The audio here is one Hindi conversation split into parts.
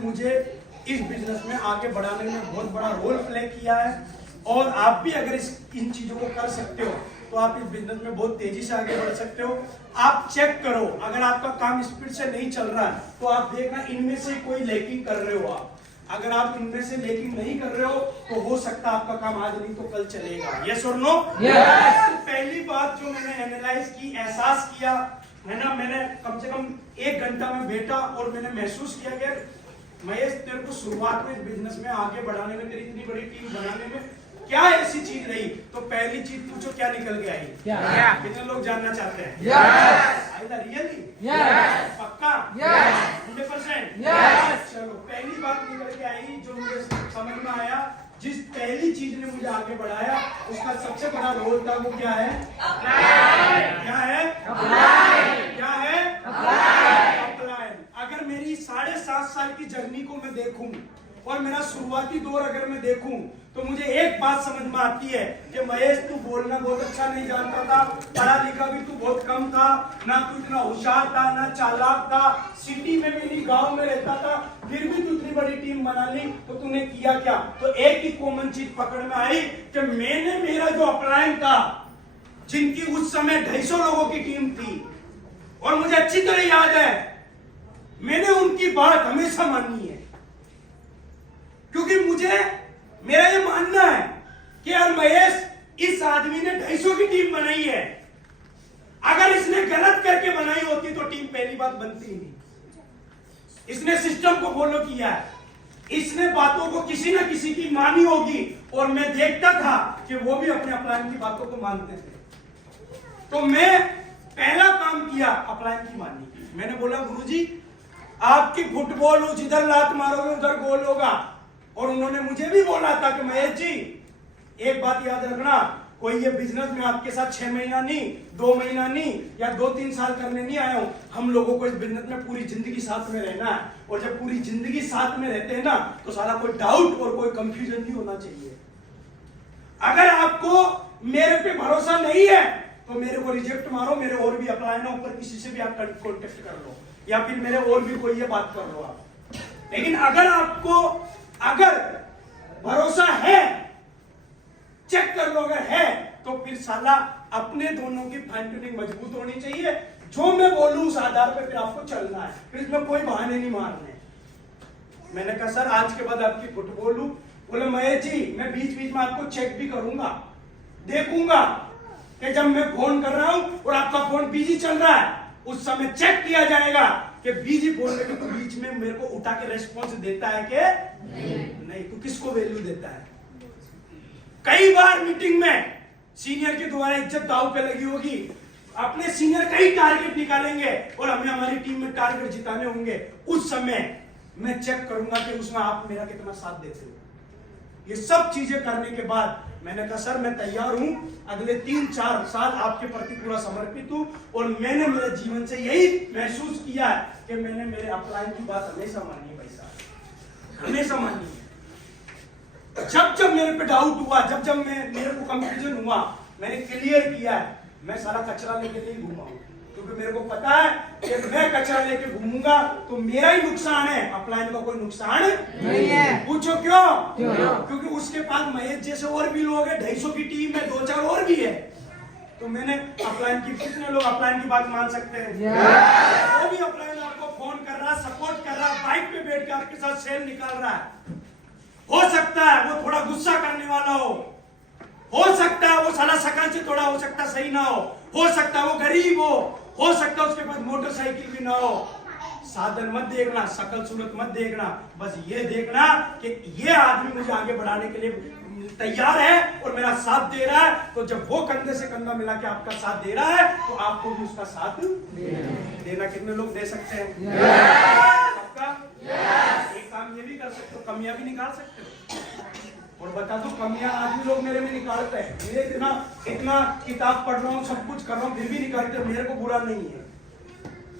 मुझे इस बिजनेस में आगे बढ़ाने में बहुत बड़ा रोल प्ले किया है और आप भी अगर इन चीजों को कर सकते हो तो आप इस बिजनेस में बहुत तेजी से आगे बढ़ सकते हो। आप चेक करो, अगर आपका काम स्पीड से नहीं चल रहा है तो आप देखना इनमें से कोई लैकिंग कर रहे हो। आप अगर आप इनमें से लैकिंग नहीं कर रहे हो तो सकता है आपका काम आज नहीं तो कल चलेगा। यस और नो? तो पहली बात जो मैंने एनालाइज की, एहसास किया है ना, मैंने कम से कम 1 घंटा में बैठा और मैंने महसूस किया कि महेश तेरे को शुरुआत में बिजनेस में आगे बढ़ाने में, तेरी इतनी बड़ी टीम बनाने में क्या ऐसी चीज रही। तो पहली चीज पूछो क्या निकल के आई? कितने लोग जानना चाहते हैं? रियली? पक्का? 100%? चलो पहली बात निकल के आई जो मुझे समझ में आया, जिस पहली चीज ने मुझे आगे बढ़ाया उसका सबसे बड़ा रोल था, वो क्या है? क्या है? क्या है? अपलाइन। अगर मेरी 7.5 साल की जर्नी को मैं देखूं और मेरा शुरुआती दौर अगर मैं देखूं तो मुझे एक बात समझ में आती है कि महेश तू बोलना बहुत अच्छा नहीं जानता था, पढ़ा लिखा भी तू बहुत कम था, ना तू इतना होशियार था, ना चालाक था, सिटी में भी नहीं गांव में रहता था, फिर भी तू इतनी बड़ी टीम बना ली। तो तूने किया क्या? तो एक ही कॉमन चीज पकड़ में आई कि मैंने मेरा जो अपलाइन था, जिनकी उस समय 250 लोगों की टीम थी और मुझे अच्छी तरह याद है, मैंने उनकी बात हमेशा मानी है, क्योंकि मुझे मेरा ये मानना है कि यार महेश, इस आदमी ने 250 की टीम बनाई है, अगर इसने गलत करके बनाई होती तो टीम पहली बात बनती ही नहीं। इसने सिस्टम को फॉलो किया है, इसने बातों को किसी ना किसी की मानी होगी और मैं देखता था कि वो भी अपने अपलाइन की बातों को मानते थे। तो मैं पहला काम किया अपलाइन की मानने की। मैंने बोला गुरुजी आपकी फुटबॉल हो, जिधर लात मारोगे उधर गोल होगा। और उन्होंने मुझे भी बोला था कि महेश जी एक बात याद रखना, कोई ये बिजनेस में आपके साथ 6 महीना नहीं, 2 महीना नहीं या 2-3 साल करने नहीं आया हूं। हम लोगों को इस बिजनेस में पूरी जिंदगी साथ में रहना है और जब पूरी जिंदगी साथ में रहते हैं ना तो सारा कोई डाउट और कोई कंफ्यूजन नहीं होना चाहिए। अगर आपको मेरे पे भरोसा नहीं है तो मेरे को रिजेक्ट मारो, मेरे और भी अपलाइन है ऊपर, किसी से भी आप कॉन्टेक्ट कर लो या फिर मेरे और भी कोई ये बात कर लो आप। लेकिन अगर आपको अगर भरोसा है, चेक कर लो, अगर है तो फिर साला अपने दोनों की फाइन ट्यूनिंग मजबूत होनी चाहिए। जो मैं बोलूं उस आधार पे फिर आपको चलना है, फिर इसमें कोई बहाने नहीं मारने। मैंने कहा सर आज के बाद आपकी फुटबॉल लूं। बोले महेश जी मैं बीच बीच में आपको चेक भी करूंगा, देखूंगा कि जब मैं फोन कर रहा हूं और आपका फोन बिजी चल रहा है उस समय चेक किया जाएगा कि बिजी फोन में तो बीच में मेरे को उठा के रेस्पॉन्स देता है कि नहीं, तो किसको वैल्यू देता है। कई बार मीटिंग में सीनियर के द्वारा इज्जत दांव पे लगी होगी, अपने सीनियर कई टारगेट निकालेंगे और हमें हमारी टीम में टारगेट जिताने होंगे, उस समय मैं चेक करूंगा कि उसमें आप मेरा कितना साथ देते हो। ये सब चीजें करने के बाद मैंने कहा सर मैं तैयार हूं, अगले 3-4 साल आपके प्रति पूरा समर्पित हूं। और मैंने मेरे जीवन से यही महसूस किया है कि मैंने मेरे अपलाइन की बात हमेशा मानी है भाई साहब, हमेशा मानी है। जब जब मेरे पे डाउट हुआ, जब जब मेरे को कंफ्यूजन हुआ, मैंने क्लियर किया है मैं सारा कचरा लेके नहीं घूमा हूं, क्योंकि मेरे को पता है कि मैं कचरा लेके घूमूंगा तो मेरा ही नुकसान है, अपलाइन का कोई नुकसान नहीं है। पूछो क्यों? क्योंकि उसके पास महेश जैसे और भी लोग हैं, 250 की टीम में 2-4 और भी है। तो मैंने अपलाइन की, कितने लोग अपलाइन की बात मान सकते हैं? वो भी अपलाइन आपको फोन कर रहा, सपोर्ट कर रहा, बाइक पे बैठ के आपके साथ सेल निकाल रहा है। हो सकता है वो थोड़ा गुस्सा करने वाला हो सकता है वो साला शकल से थोड़ा हो सकता सही ना हो सकता है वो गरीब हो सकता है उसके पास मोटरसाइकिल भी ना हो। साधन मत देखना, शकल सूरत मत देखना, बस ये देखना कि ये आदमी मुझे आगे बढ़ाने के लिए तैयार है और मेरा साथ दे रहा है। तो जब वो कंधे से कंधा मिला के आपका साथ दे रहा है तो आपको भी उसका साथ देना। कितने लोग दे सकते हैं? आपका एक काम ये भी कर सकते हो, कमियां भी निकाल सकते हो। और बता दो कमियां आज भी लोग मेरे में निकालते हैं, मेरे इतना किताब पढ़ रहा हूँ, सब कुछ कर रहा हूँ, फिर भी निकालते, मेरे को बुरा नहीं है।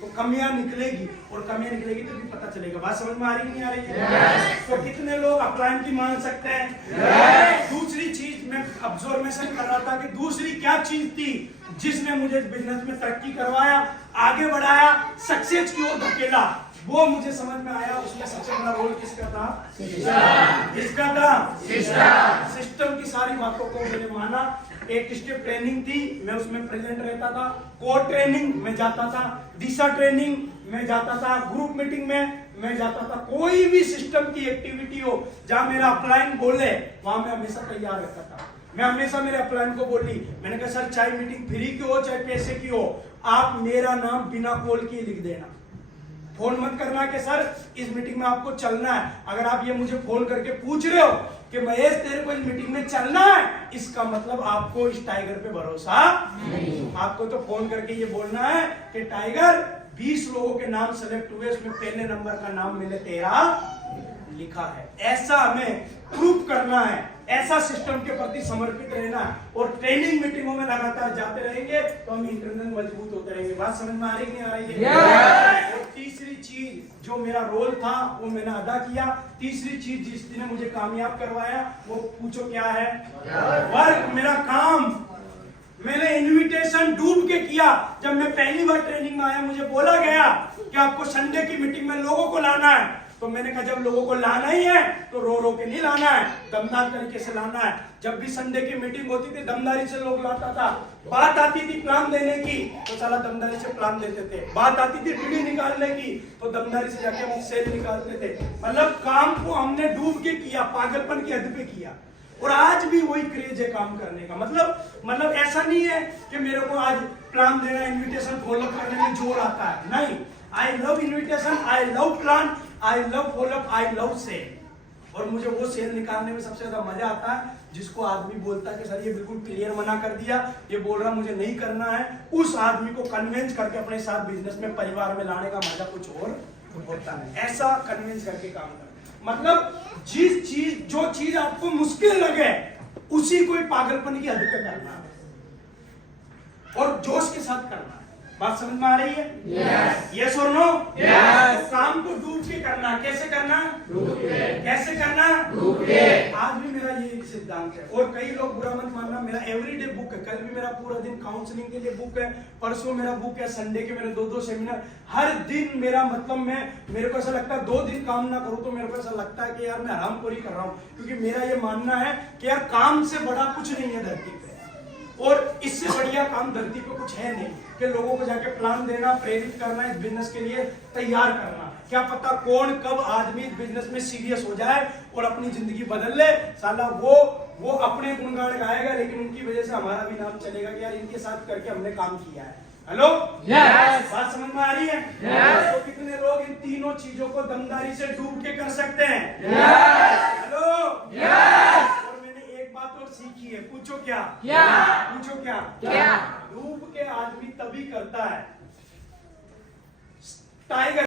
तो कमियां निकलेगी और कमियां निकलेगी तो भी पता चलेगा। बात समझ में आ रही नहीं आ रही है? तो कितने लोग अपलाइन की मान सकते हैं? दूसरी चीज मैं ऑब्जर्वेशन कर रहा था कि दूसरी क्या चीज थी जिसने मुझे बिजनेस में तरक्की करवाया, आगे बढ़ाया, सक्सेस की ओर धकेला, वो मुझे समझ में आया। उसमें सबसे बड़ा रोल किसका था? किसका था? सिस्टम की सारी बातों को मैंने माना। एक स्टेप ट्रेनिंग थी, मैं उसमें प्रेजेंट रहता था। कोर ट्रेनिंग में जाता था, दिशा ट्रेनिंग में जाता था, ग्रुप मीटिंग में मैं जाता था। कोई भी सिस्टम की एक्टिविटी हो जहां मेरा अपलाइन बोले, वहां मैं हमेशा तैयार रहता था। मैं हमेशा मेरे अपलाइन को बोली, मैंने कहा सर चाहे मीटिंग फ्री की हो चाहे पैसे की हो, आप मेरा नाम बिना कॉल किए लिख देना। फोन मत करना कि सर इस मीटिंग में आपको चलना है। अगर आप ये मुझे फोन करके पूछ रहे हो कि महेश तेरे को इस मीटिंग में चलना है, इसका मतलब आपको इस टाइगर पे भरोसा नहीं। आपको तो फोन करके ये बोलना है कि टाइगर 20 लोगों के नाम सेलेक्ट हुए, उसमें पहले नंबर का नाम मैंने तेरा लिखा है। ऐसा हमें प्रूफ करना है, ऐसा सिस्टम के प्रति समर्पित रहना है। और ट्रेनिंग मीटिंगों में लगातार जाते रहेंगे तो हम इंटरनल मजबूत होते रहेंगे। बात समझ में आ रही नहीं आ रही है? और तीसरी चीज जो मेरा रोल था वो मैंने अदा किया। तीसरी चीज जिसने मुझे कामयाब करवाया वो पूछो क्या है? वर्क, मेरा काम। मैंने इनविटेशन डूब के किया। जब मैं पहली बार ट्रेनिंग में आया, मुझे बोला गया कि आपको संडे की मीटिंग में लोगों को लाना है। तो मैंने कहा जब लोगों को लाना ही है तो रो रो के नहीं लाना है, दमदार तरीके से लाना है। जब भी संडे की मीटिंग होती थी दमदारी से लोग लाता था। बात आती थी प्लान देने की तो साला दमदारी से प्लान देते थे। बात आती थी टीडी निकालने की तो दमदारी से जाके हम सेल निकालते थे। मतलब काम को हमने डूब के किया, पागलपन की हद पे किया। और आज भी वही क्रेज है काम करने का। मतलब ऐसा नहीं है कि मेरे को आज प्लान देना, इन्विटेशन फॉलो करने में जोर आता है, नहीं। I love invitation, I love plan, I love follow, I love sale. और मुझे वो सेल निकालने में सबसे ज्यादा मजा आता है जिसको आदमी बोलता है कि सर ये बिल्कुल क्लियर मना कर दिया, ये बोल रहा मुझे नहीं करना है। उस आदमी को कन्विंस करके अपने साथ बिजनेस में, परिवार में लाने का मजा कुछ और होता है। ऐसा कन्विंस करके काम करना, मतलब जो चीज आपको मुश्किल लगे उसी को पागलपन की हद पे करना है और जोश के साथ करना है। बात समझ में आ रही है? यस और नो? तो काम को डूब के करना। कैसे करना? कैसे करना? आज भी मेरा ये सिद्धांत है। और कई लोग बुरा मत मानना, मेरा एवरीडे बुक है। कल भी मेरा पूरा दिन काउंसलिंग के लिए बुक है, परसों मेरा बुक है, संडे के मेरे 2-2 सेमिनार। हर दिन मेरा मतलब मेरे को ऐसा लगता है 2 दिन काम ना करूं तो मेरे को ऐसा लगता है कि यार मैं हरामखोरी कर रहा हूं। क्योंकि मेरा ये मानना है कि यार काम से बड़ा कुछ नहीं है धरती पे, और इससे बढ़िया काम धरती पे कुछ है नहीं कि लोगों को जाके प्लान देना, प्रेरित करना, इस बिजनेस के लिए तैयार करना। क्या पता कौन कब आदमी इस बिजनेस में सीरियस हो जाए और अपनी जिंदगी बदल ले। साला वो अपने गुणगान गाएगा लेकिन उनकी वजह से हमारा भी नाम चलेगा कि यार इनके साथ करके हमने काम किया है। हेलो, बात समझ में आ रही है? तो कितने लोग इन तीनों चीजों को दमदारी से डूब के कर सकते हैं? हेलो, और मैंने एक बात और सीखी है। पूछो क्या? पूछो क्या? डूब के आदमी तभी करता है। टाइगर